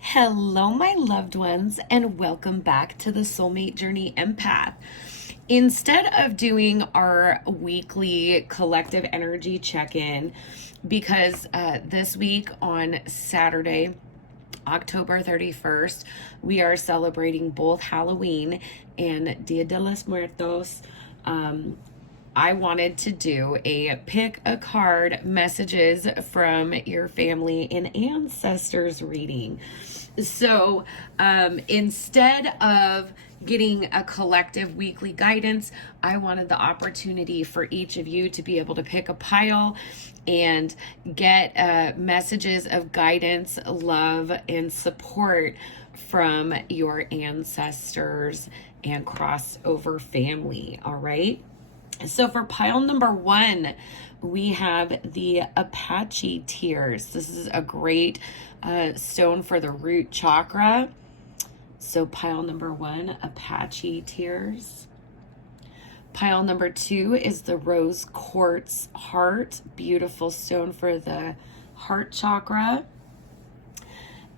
Hello, my loved ones, and welcome back to the Soulmate Journey Empath. Instead of doing our weekly collective energy check-in, because this week on Saturday, October 31st, we are celebrating both Halloween and Dia de los Muertos. I wanted to do a pick a card messages from your family and ancestors reading. So instead of getting a collective weekly guidance, I wanted the opportunity for each of you to be able to pick a pile and get messages of guidance, love, and support from your ancestors and crossover family. All right. So for pile number 1, we have the Apache tears. This is a great stone for the root chakra. So pile number 1, Apache tears. Pile number 2 is the rose quartz heart. Beautiful stone for the heart chakra.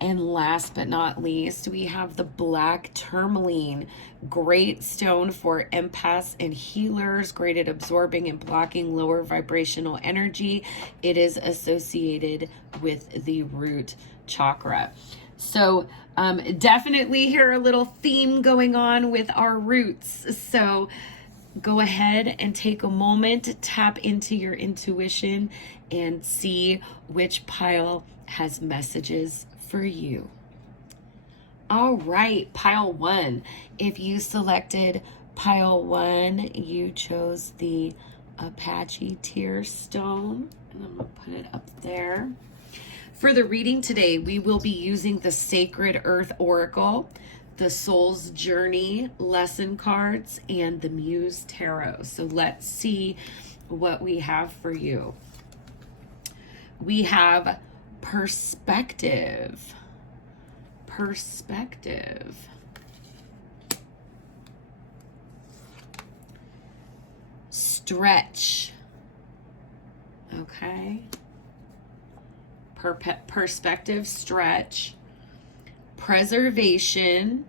And last but not least, we have the black tourmaline. Great stone for empaths and healers, great at absorbing and blocking lower vibrational energy. It is associated with the root chakra. So definitely hear a little theme going on with our roots. So go ahead and take a moment, tap into your intuition, and see which pile has messages for you. All right, pile 1. If you selected pile 1, you chose the Apache tear stone, and I'm gonna put it up there. For the reading today, we will be using the Sacred Earth Oracle, the Soul's Journey lesson cards, and the Muse Tarot. So let's see what we have for you. We have perspective. Stretch. Okay. Perspective, stretch. Preservation.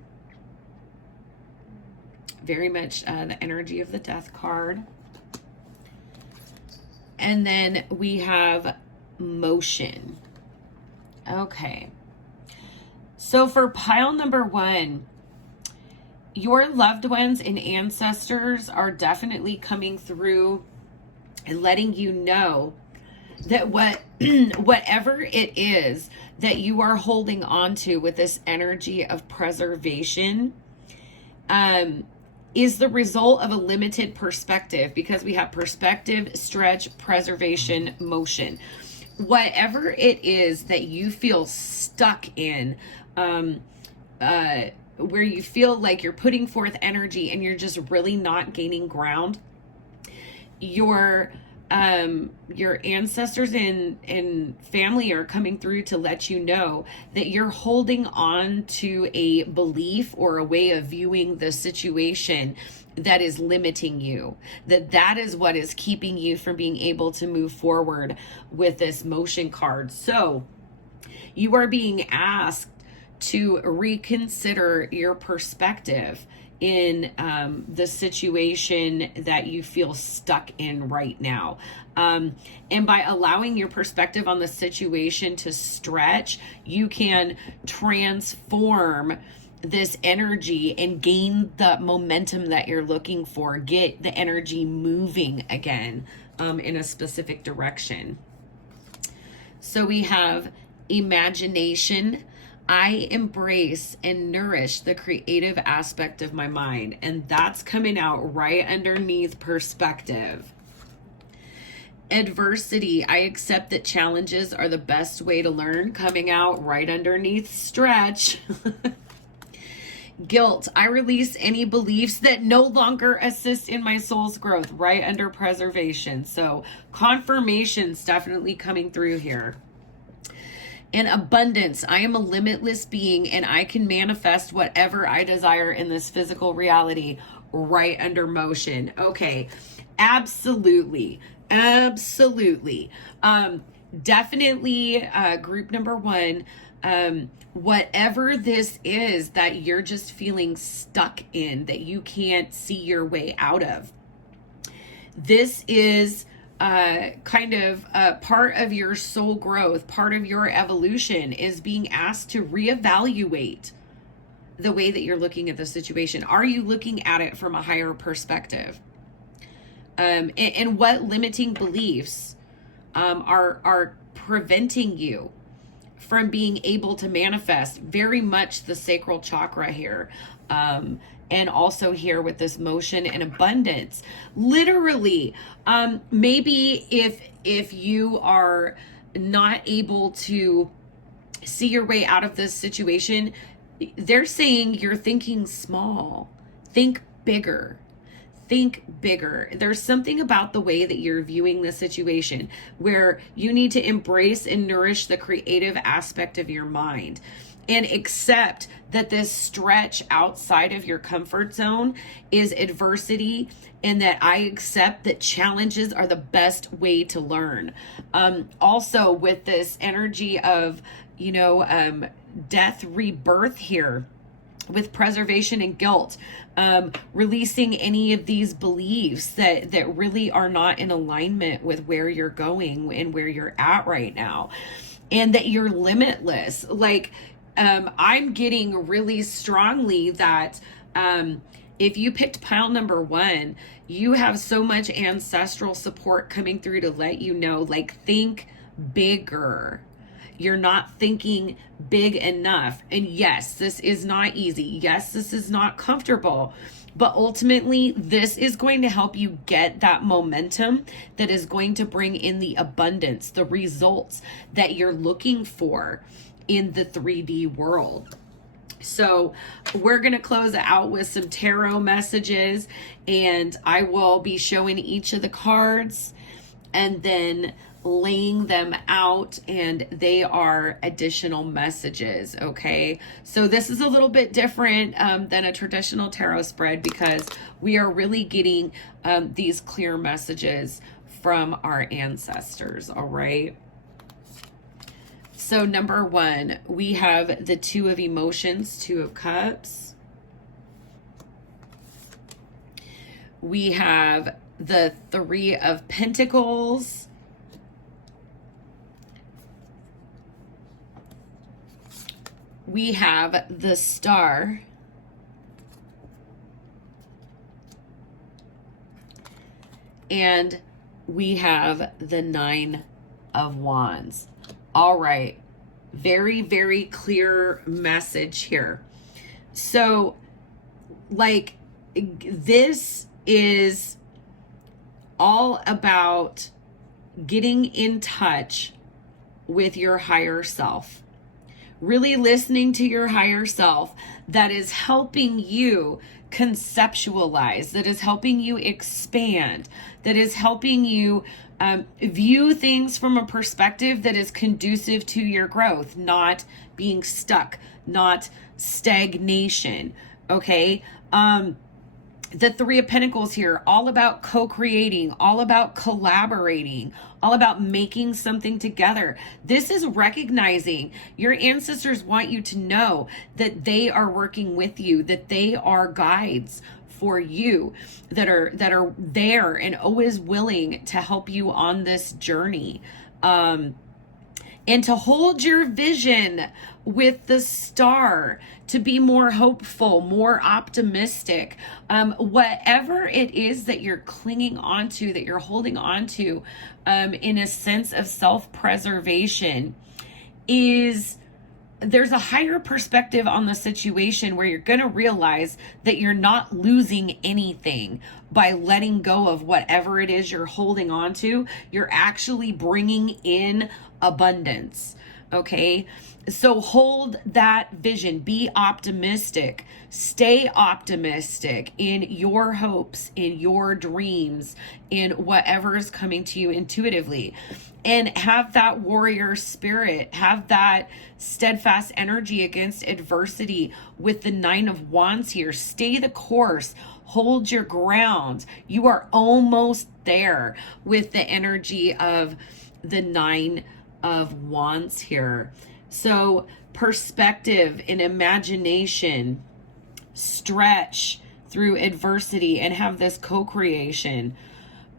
Very much the energy of the Death card. And then we have motion. Okay. So for pile number 1, your loved ones and ancestors are definitely coming through and letting you know that whatever it is that you are holding on to with this energy of preservation is the result of a limited perspective, because we have perspective, stretch, preservation, motion. Whatever it is that you feel stuck in, where you feel like you're putting forth energy and you're just really not gaining ground, your ancestors and family are coming through to let you know that you're holding on to a belief or a way of viewing the situation that is limiting you, that is what is keeping you from being able to move forward with this motion card. So you are being asked to reconsider your perspective in the situation that you feel stuck in right now. And by allowing your perspective on the situation to stretch, you can transform this energy and gain the momentum that you're looking for, get the energy moving again in a specific direction. So we have imagination. I embrace and nourish the creative aspect of my mind, and that's coming out right underneath perspective. Adversity. I accept that challenges are the best way to learn, coming out right underneath stretch. Guilt. I release any beliefs that no longer assist in my soul's growth, right under preservation. So confirmation's definitely coming through here. And abundance. I am a limitless being and I can manifest whatever I desire in this physical reality, right under motion. Okay. Absolutely. Definitely group number 1. whatever this is that you're just feeling stuck in, that you can't see your way out of. This is kind of part of your soul growth, part of your evolution, is being asked to reevaluate the way that you're looking at the situation. Are you looking at it from a higher perspective? And what limiting beliefs are preventing you from being able to manifest? Very much the sacral chakra here. And also here with this motion and abundance. Literally, maybe if you are not able to see your way out of this situation, they're saying you're thinking small. Think bigger. Think bigger. There's something about the way that you're viewing the situation where you need to embrace and nourish the creative aspect of your mind and accept that this stretch outside of your comfort zone is adversity, and that I accept that challenges are the best way to learn. Also with this energy of, death, rebirth here, with preservation and guilt, releasing any of these beliefs that really are not in alignment with where you're going and where you're at right now, and that you're limitless. Like, I'm getting really strongly that if you picked pile number 1, you have so much ancestral support coming through to let you know, like, think bigger. You're not thinking big enough. And yes, this is not easy. Yes, this is not comfortable. But ultimately, this is going to help you get that momentum that is going to bring in the abundance, the results that you're looking for in the 3D world. So we're going to close out with some tarot messages, and I will be showing each of the cards and then laying them out, and they are additional messages. Okay, so this is a little bit different than a traditional tarot spread, because we are really getting these clear messages from our ancestors. All right, so number 1, we have the 2 of emotions, 2 of cups. We have the 3 of pentacles. We have the star. And we have the 9 of wands. All right. Very, very clear message here. So, like, this is all about getting in touch with your higher self. Really listening to your higher self that is helping you conceptualize, that is helping you expand, that is helping you view things from a perspective that is conducive to your growth, not being stuck, not stagnation. Okay. The 3 of Pentacles here, all about co-creating, all about collaborating, all about making something together. This is recognizing your ancestors want you to know that they are working with you, that they are guides for you, that are there and always willing to help you on this journey. And to hold your vision with the star, to be more hopeful, more optimistic. Whatever it is that you're clinging onto, that you're holding onto, in a sense of self-preservation, there's a higher perspective on the situation where you're going to realize that you're not losing anything by letting go of whatever it is you're holding on to. You're actually bringing in abundance. Okay. So hold that vision, be optimistic, stay optimistic in your hopes, in your dreams, in whatever is coming to you intuitively, and have that warrior spirit, have that steadfast energy against adversity with the 9 of wands here. Stay the course, hold your ground. You are almost there with the energy of the 9 of wands here. So perspective and imagination, stretch through adversity and have this co-creation.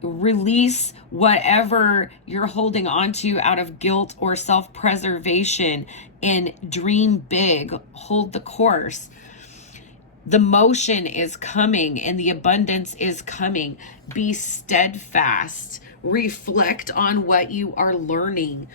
Release whatever you're holding on to out of guilt or self-preservation and dream big. Hold the course. The motion is coming and the abundance is coming. Be steadfast. Reflect on what you are learning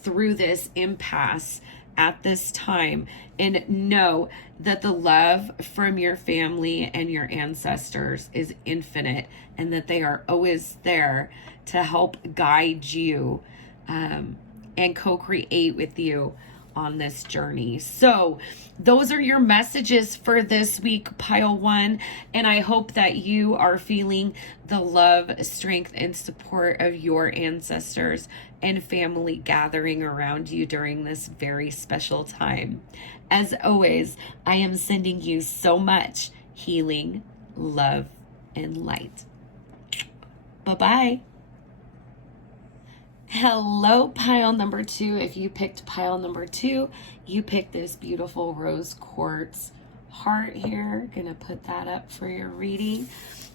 through this impasse at this time, and know that the love from your family and your ancestors is infinite, and that they are always there to help guide you and co-create with you on this journey. So those are your messages for this week, pile one, and I hope that you are feeling the love, strength, and support of your ancestors and family gathering around you during this very special time. As always, I am sending you so much healing, love, and light. Bye-bye. Hello, pile number two. If you picked pile number two, you picked this beautiful rose quartz heart here. Gonna put that up for your reading.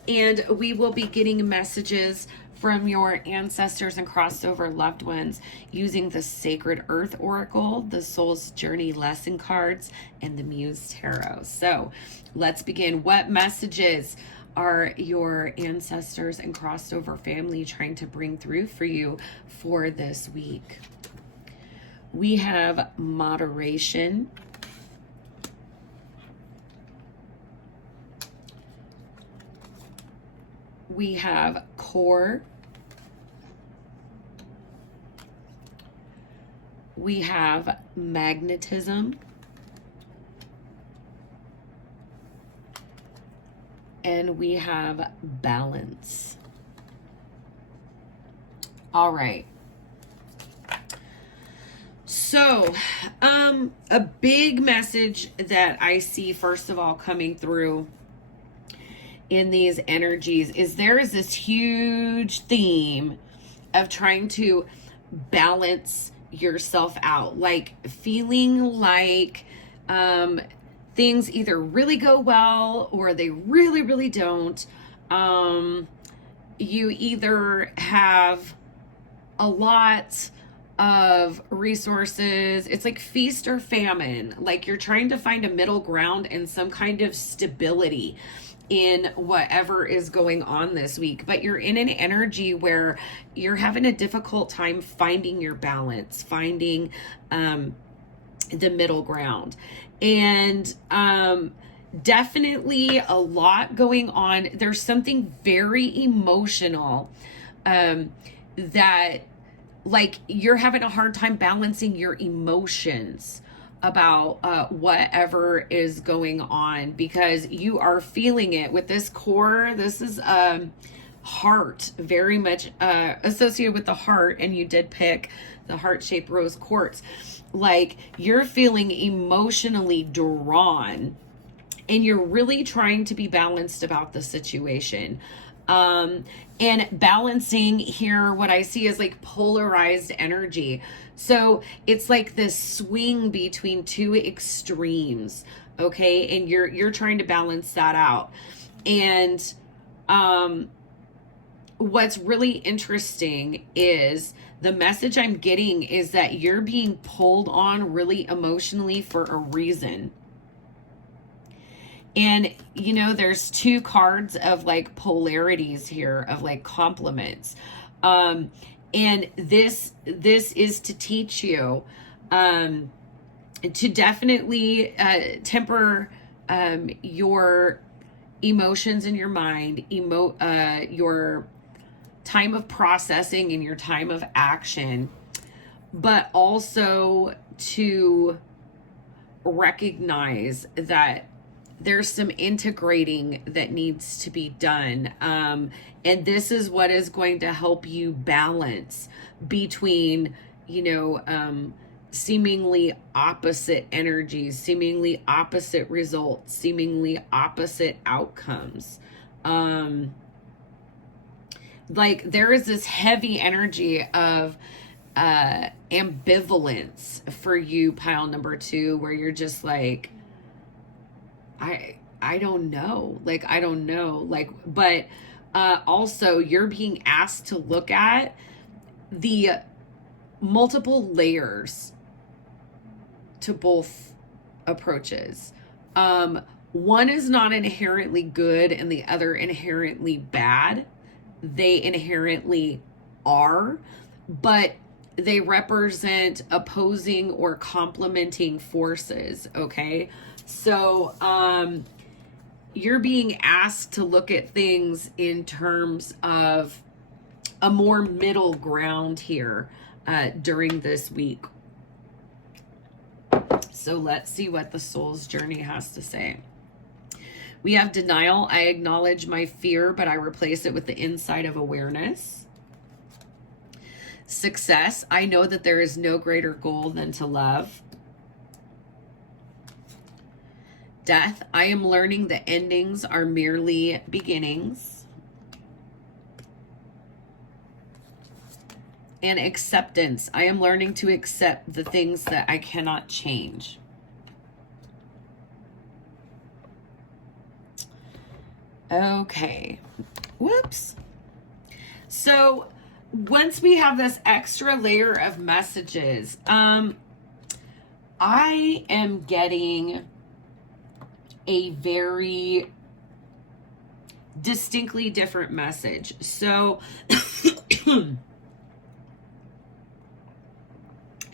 And we will be getting messages from your ancestors and crossover loved ones using the Sacred Earth Oracle, the Soul's Journey Lesson Cards, and the Muse Tarot. So let's begin. What messages are your ancestors and crossover family trying to bring through for you for this week? We have moderation. We have core. We have magnetism. And we have balance. All right. So, a big message that I see, first of all, coming through in these energies is there is this huge theme of trying to balance yourself out, like feeling like things either really go well or they really, really don't. You either have a lot of resources. It's like feast or famine. Like you're trying to find a middle ground and some kind of stability in whatever is going on this week. But you're in an energy where you're having a difficult time finding your balance, finding the middle ground. And definitely a lot going on. There's something very emotional that like you're having a hard time balancing your emotions about whatever is going on, because you are feeling it with this core. This is heart, very much associated with the heart, and you did pick the heart-shaped rose quartz. Like you're feeling emotionally drawn and you're really trying to be balanced about the situation. And balancing here, what I see is like polarized energy. So it's like this swing between two extremes. Okay. And you're trying to balance that out. And, what's really interesting is the message I'm getting is that you're being pulled on really emotionally for a reason. And, you know, there's two cards of like polarities here of like compliments. And this is to teach you, to definitely, temper, your emotions in your mind, your time of processing and your time of action, but also to recognize that there's some integrating that needs to be done. And this is what is going to help you balance between, you know, seemingly opposite energies, seemingly opposite results, seemingly opposite outcomes. Like there is this heavy energy of ambivalence for you, pile number 2, where you're just like, I don't know. Like, I don't know. Like, but also you're being asked to look at the multiple layers to both approaches. One is not inherently good and the other inherently bad. They inherently are, but they represent opposing or complementing forces, okay? So, you're being asked to look at things in terms of a more middle ground here during this week. So let's see what the soul's journey has to say. We have denial. I acknowledge my fear, but I replace it with the insight of awareness. Success. I know that there is no greater goal than to love. Death. I am learning that endings are merely beginnings. And acceptance. I am learning to accept the things that I cannot change. Okay. Whoops. So once we have this extra layer of messages, I am getting a very distinctly different message. So,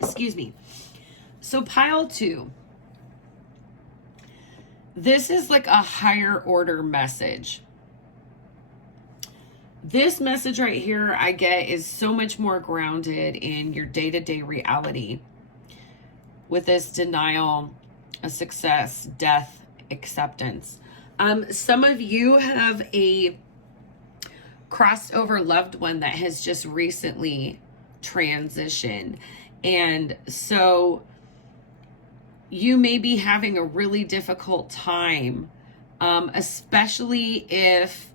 excuse me. So pile 2, this is like a higher order message. This message right here I get is so much more grounded in your day-to-day reality with this denial, a success, death, acceptance. Some of you have a crossed over loved one that has just recently transitioned. And so you may be having a really difficult time, especially if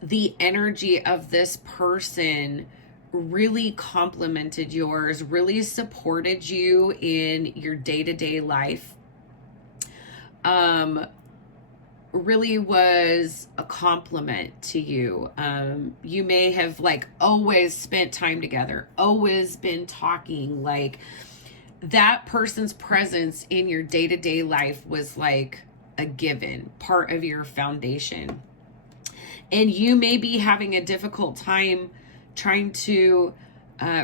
the energy of this person really complemented yours, really supported you in your day-to-day life, really was a compliment to you. You may have like always spent time together, always been talking, like that person's presence in your day-to-day life was like a given, part of your foundation. And you may be having a difficult time trying to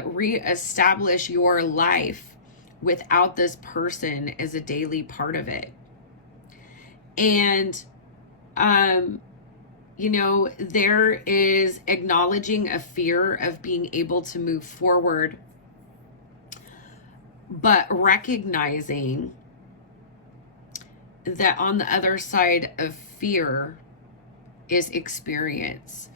reestablish your life without this person as a daily part of it. And, you know, there is acknowledging a fear of being able to move forward, but recognizing that on the other side of fear is experience,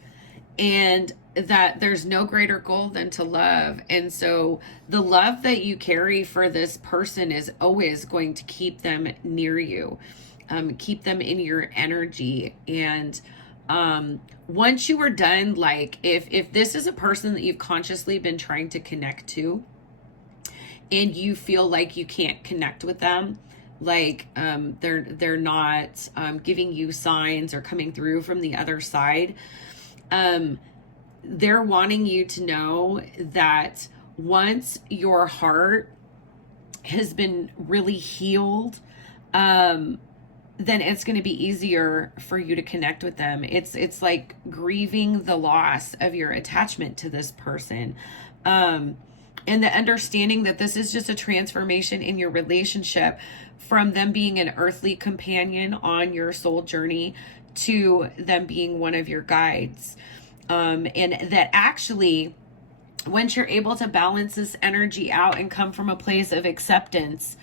and that there's no greater goal than to love. And so the love that you carry for this person is always going to keep them near you, keep them in your energy. And once you are done, like if this is a person that you've consciously been trying to connect to and you feel like you can't connect with them, like they're not giving you signs or coming through from the other side, they're wanting you to know that once your heart has been really healed, then it's going to be easier for you to connect with them. It's like grieving the loss of your attachment to this person. And the understanding that this is just a transformation in your relationship from them being an earthly companion on your soul journey to them being one of your guides. And that actually, once you're able to balance this energy out and come from a place of acceptance,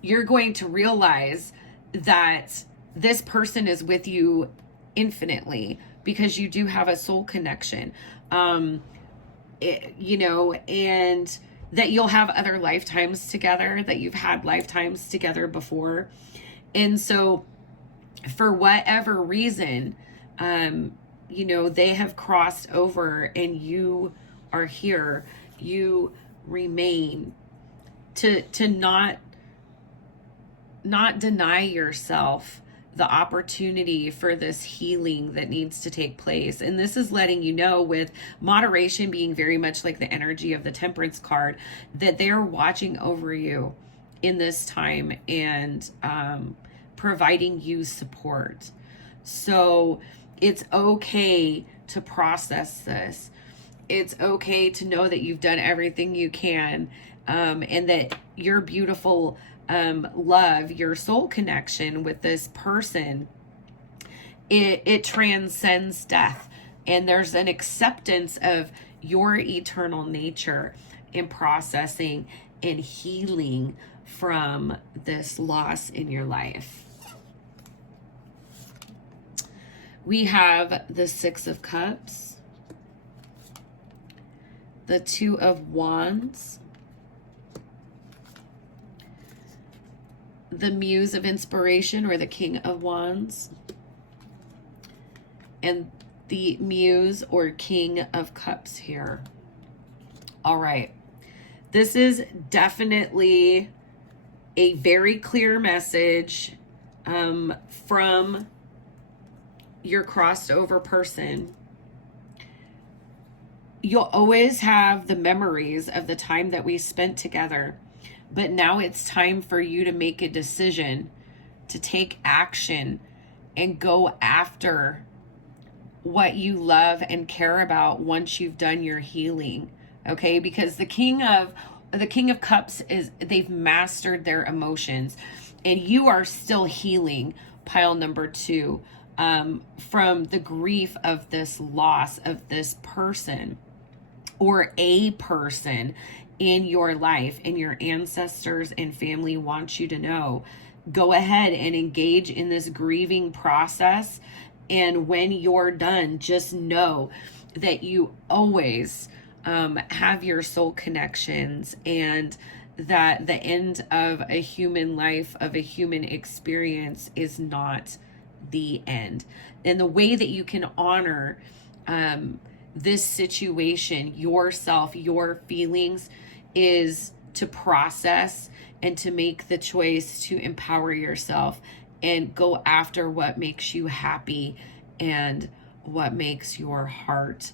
you're going to realize that this person is with you infinitely because you do have a soul connection. You know, and that you'll have other lifetimes together, that you've had lifetimes together before. And so for whatever reason, you know, they have crossed over and you are here. you remain, to not deny yourself the opportunity for this healing that needs to take place. And this is letting you know, with moderation being very much like the energy of the Temperance card, that they're watching over you in this time and providing you support. So it's okay to process this. It's okay to know that you've done everything you can, and that your beautiful love, your soul connection with this person, it transcends death. And there's an acceptance of your eternal nature in processing and healing from this loss in your life. We have the Six of Cups, the Two of Wands, the Muse of Inspiration, or the King of Wands, and the Muse or King of Cups here. All right. This is definitely a very clear message from your crossed over person. You'll always have the memories of the time that we spent together, but now it's time for you to make a decision, to take action and go after what you love and care about once you've done your healing. Okay? Because the King of Cups is, they've mastered their emotions, and you are still healing, pile number 2, from the grief of this loss of this person or a person in your life. And your ancestors and family want you to know, go ahead and engage in this grieving process. And when you're done, just know that you always have your soul connections, and that the end of a human life, of a human experience, is not the end. And the way that you can honor this situation, yourself, your feelings, is to process and to make the choice to empower yourself and go after what makes you happy and what makes your heart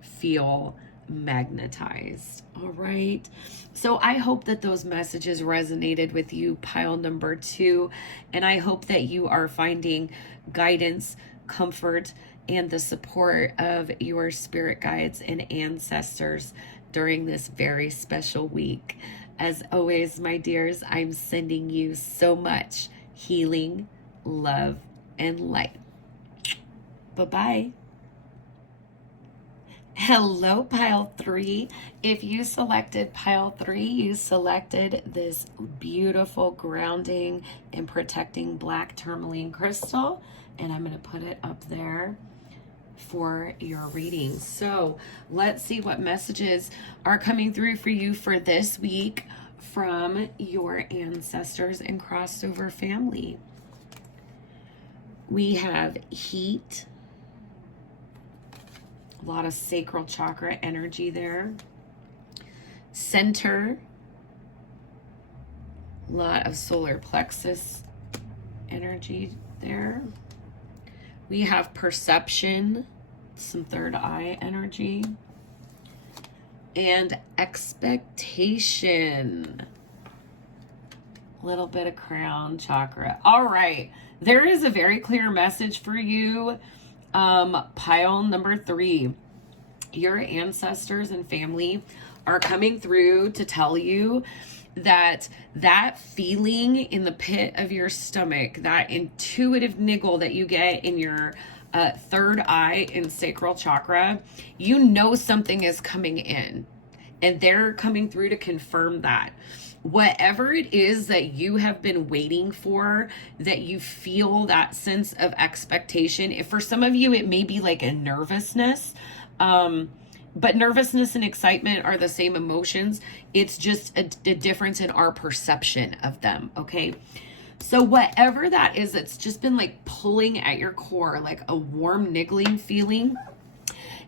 feel magnetized. All right. So I hope that those messages resonated with you, pile number 2. And I hope that you are finding guidance, comfort, and the support of your spirit guides and ancestors during this very special week. As always, my dears, I'm sending you so much healing, love, and light. Bye-bye. Hello, pile 3. If you selected pile 3, you selected this beautiful grounding and protecting black tourmaline crystal, and I'm going to put it up there for your reading. So let's see what messages are coming through for you for this week from your ancestors and crossed over family. We have heat, a lot of sacral chakra energy there. Center, a lot of solar plexus energy there. We have perception, some third eye energy, and expectation, a little bit of crown chakra. All right, there is a very clear message for you, pile number 3. Your ancestors and family are coming through to tell you that feeling in the pit of your stomach, that intuitive niggle that you get in your third eye and sacral chakra, you know something is coming in, and they're coming through to confirm that. Whatever it is that you have been waiting for, that you feel that sense of expectation. If for some of you, it may be like a nervousness, but nervousness and excitement are the same emotions. It's just a difference in our perception of them, okay? So whatever that is, it's just been like pulling at your core, like a warm niggling feeling,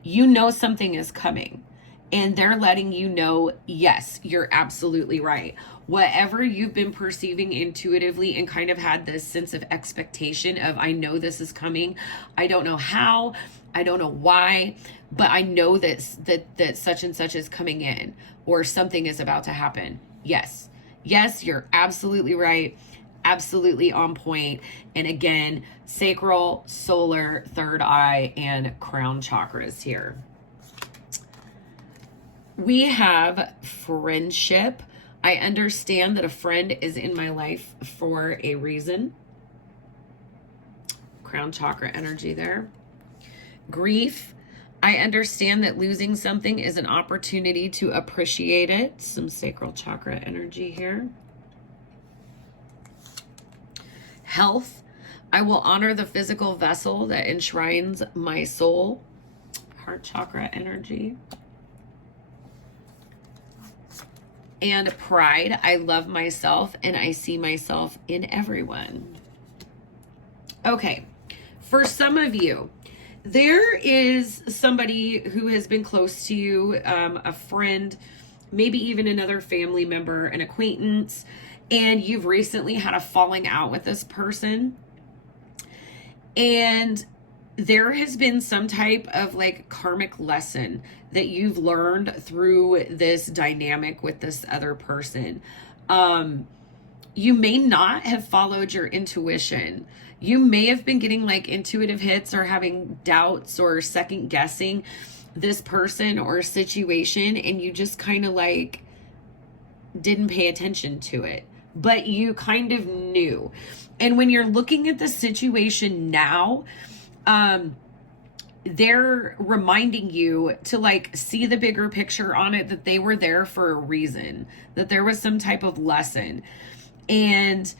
you know something is coming. And they're letting you know, yes, you're absolutely right. Whatever you've been perceiving intuitively and kind of had this sense of expectation of, I know this is coming. I don't know how, I don't know why, but I know that such and such is coming in, or something is about to happen. Yes, you're absolutely right. Absolutely on point. And again, sacral, solar, third eye, and crown chakras here. We have friendship. I understand that a friend is in my life for a reason. Crown chakra energy there. Grief. I understand that losing something is an opportunity to appreciate it. Some sacral chakra energy here. Health. I will honor the physical vessel that enshrines my soul. Heart chakra energy. And pride. I love myself and I see myself in everyone. Okay, for some of you, there is somebody who has been close to you, a friend, maybe even another family member, an acquaintance, and you've recently had a falling out with this person. And there has been some type of like karmic lesson that you've learned through this dynamic with this other person. You may not have followed your intuition. You may have been getting like intuitive hits or having doubts or second guessing this person or situation, and you just kind of like didn't pay attention to it, but you kind of knew. And when you're looking at the situation now, they're reminding you to like see the bigger picture on it, that they were there for a reason, that there was some type of lesson. And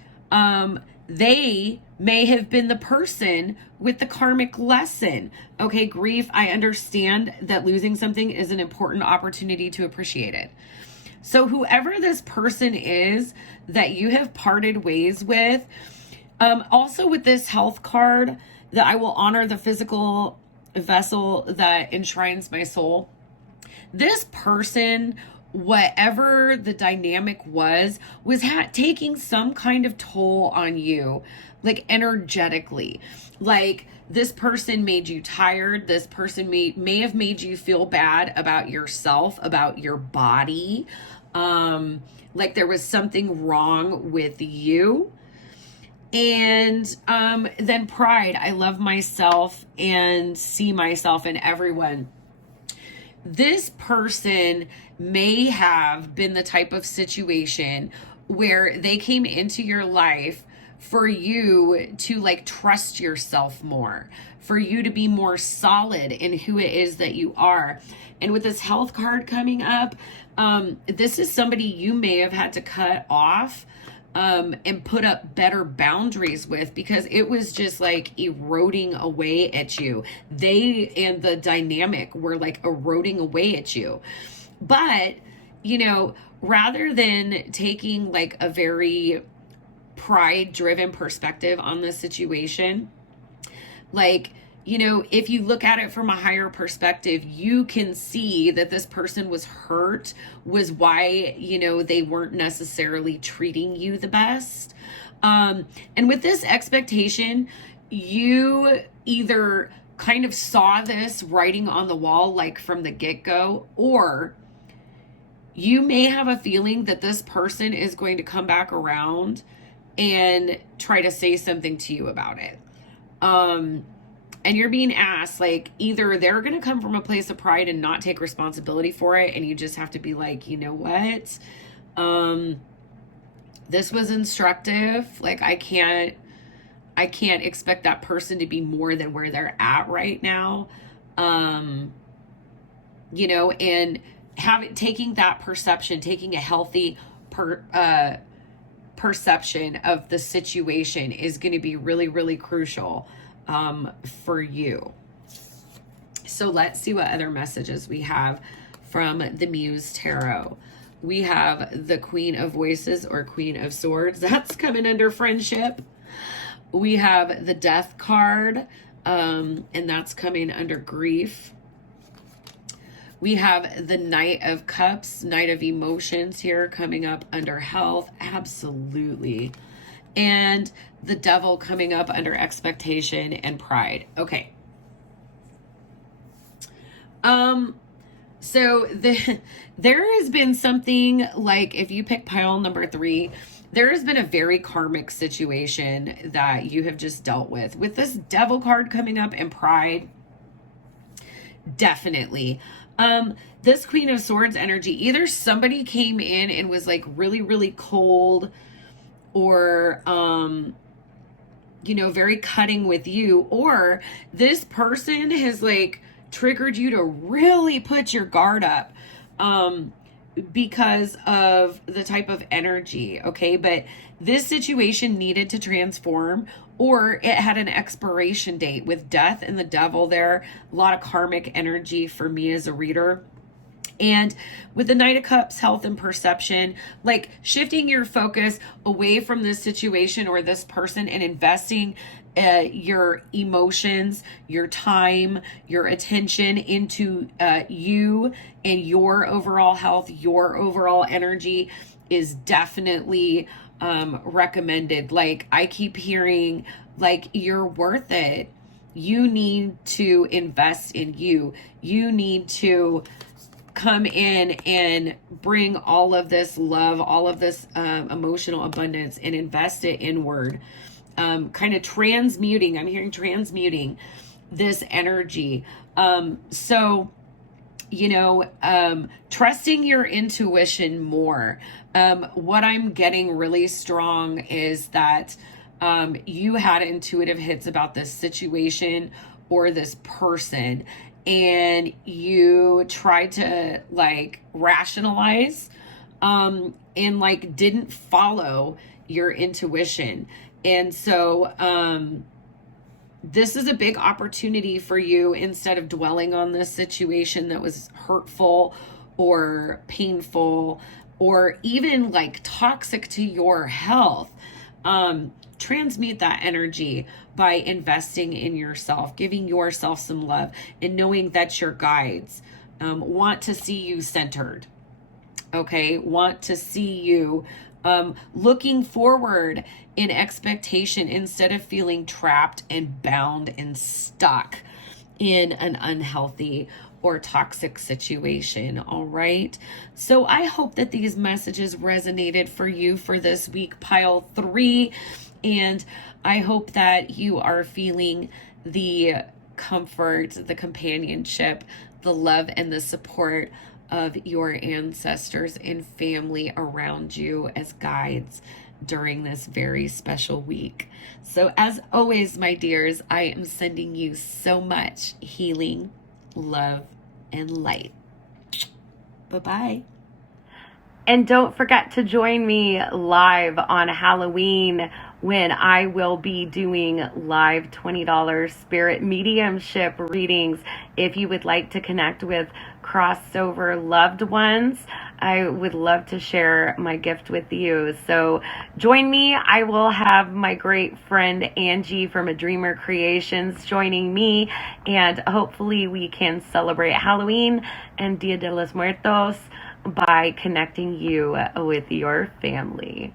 they may have been the person with the karmic lesson. Okay, grief, I understand that losing something is an important opportunity to appreciate it. So whoever this person is that you have parted ways with, also with this health card, that I will honor the physical vessel that enshrines my soul. This person, whatever the dynamic was taking some kind of toll on you, like energetically. Like this person made you tired. This person may have made you feel bad about yourself, about your body. Like there was something wrong with you. And then pride. I love myself and see myself in everyone. This person may have been the type of situation where they came into your life for you to like trust yourself more, for you to be more solid in who it is that you are. And with this health card coming up, this is somebody you may have had to cut off and put up better boundaries with, because it was just like eroding away at you. They and the dynamic were like eroding away at you. But, you know, rather than taking like a very pride driven perspective on the situation, like, you know, if you look at it from a higher perspective, you can see that this person was hurt, was why, you know, they weren't necessarily treating you the best. And with this expectation, you either kind of saw this writing on the wall, like from the get-go, or you may have a feeling that this person is going to come back around and try to say something to you about it. And you're being asked, like, either they're going to come from a place of pride and not take responsibility for it, and you just have to be like, you know what? This was instructive. Like, I can't expect that person to be more than where they're at right now. You know, and taking that perception, taking a healthy perception of the situation is going to be really, really crucial for you. So let's see what other messages we have from the Muse Tarot. We have the Queen of Voices, or Queen of Swords. That's coming under friendship. We have the Death card, and that's coming under grief. We have the Knight of Cups, Knight of Emotions here coming up under health. Absolutely. And the Devil coming up under expectation and pride. Okay. So there has been something like, if you pick pile number 3, there has been a very karmic situation that you have just dealt with this Devil card coming up and pride. Definitely. This Queen of Swords energy, either somebody came in and was like really, really cold, or, you know, very cutting with you, or this person has like triggered you to really put your guard up, because of the type of energy. Okay. But this situation needed to transform, or it had an expiration date with Death and the Devil there. A lot of karmic energy for me as a reader. And with the Knight of Cups, health and perception, like shifting your focus away from this situation or this person and investing your emotions, your time, your attention into you and your overall health, your overall energy is definitely recommended. Like, I keep hearing, like, you're worth it. You need to invest in you. You need to come in and bring all of this love, all of this emotional abundance, and invest it inward. Kind of transmuting, I'm hearing transmuting this energy. So, you know, trusting your intuition more. What I'm getting really strong is that you had intuitive hits about this situation or this person, and you tried to like rationalize, and like didn't follow your intuition. And so this is a big opportunity for you. Instead of dwelling on this situation that was hurtful or painful or even like toxic to your health, transmute that energy by investing in yourself, giving yourself some love, and knowing that your guides want to see you centered. Okay, want to see you looking forward in expectation instead of feeling trapped and bound and stuck in an unhealthy or toxic situation. All right. So I hope that these messages resonated for you for this week, pile 3. And I hope that you are feeling the comfort, the companionship, the love, and the support of your ancestors and family around you as guides during this very special week. So as always, my dears, I am sending you so much healing, love, and light. Bye-bye. And don't forget to join me live on Halloween when I will be doing live $20 spirit mediumship readings. If you would like to connect with crossover loved ones, I would love to share my gift with you. So join me. I will have my great friend Angie from A Dreamer Creations joining me, and hopefully we can celebrate Halloween and Dia de los Muertos by connecting you with your family.